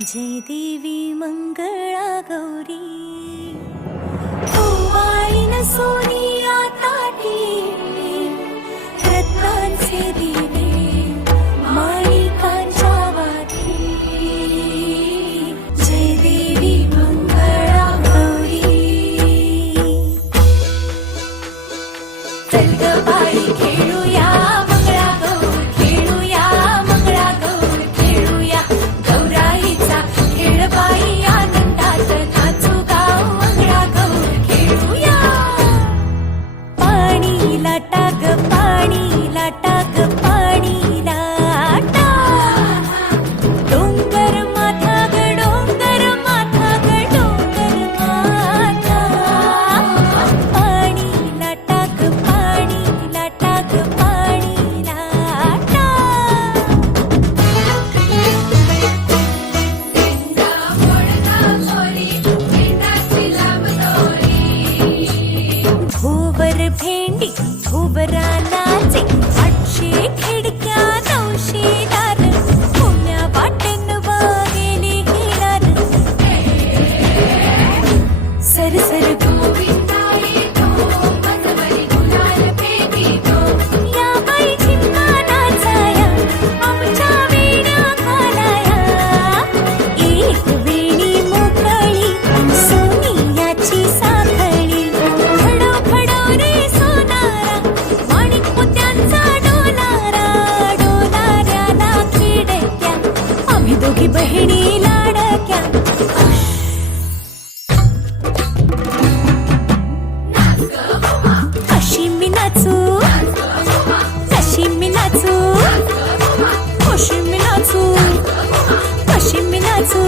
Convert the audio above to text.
जय देवी मंगळा गौरी ओवाळीन सोनिया ताटी रत्नांचे दिवे माणिकांच्या वाती जय देवी मंगळा गौरी चल ग बाई खेळूया मंगळा गौर खेळूया मंगळा गौर खेळूया गौराईचा खेळ बाई आनंदात नाचू गाव मंगळा गौर खेळूया पाणी लाटा ग पाणी लाटा ग पाणी लाटा डोंगर माथा ग डोंगर माथा ग डोंगर माथा पाणी लाटा ग पाणी लाटा ग पाणी लाटा भोवर भेंडी भोवरा नाचे 800 खिडक्या 900 दार पुण्या वाटेन वागेली हिलार सरसर या बाई झिम्मा नाचाया आमच्या वेण्या घालाया एक वेणी मोकळी सोनियाची साखळी खडो खडो रे सोनारा माणिक मोत्यांचा डोलारा डोलाऱ्याला खिडक्या आम्ही दोघी बहिणी लाडक्या अशी मी नाचू अशी मी नाचू अशी मी नाचू अशी मी नाचू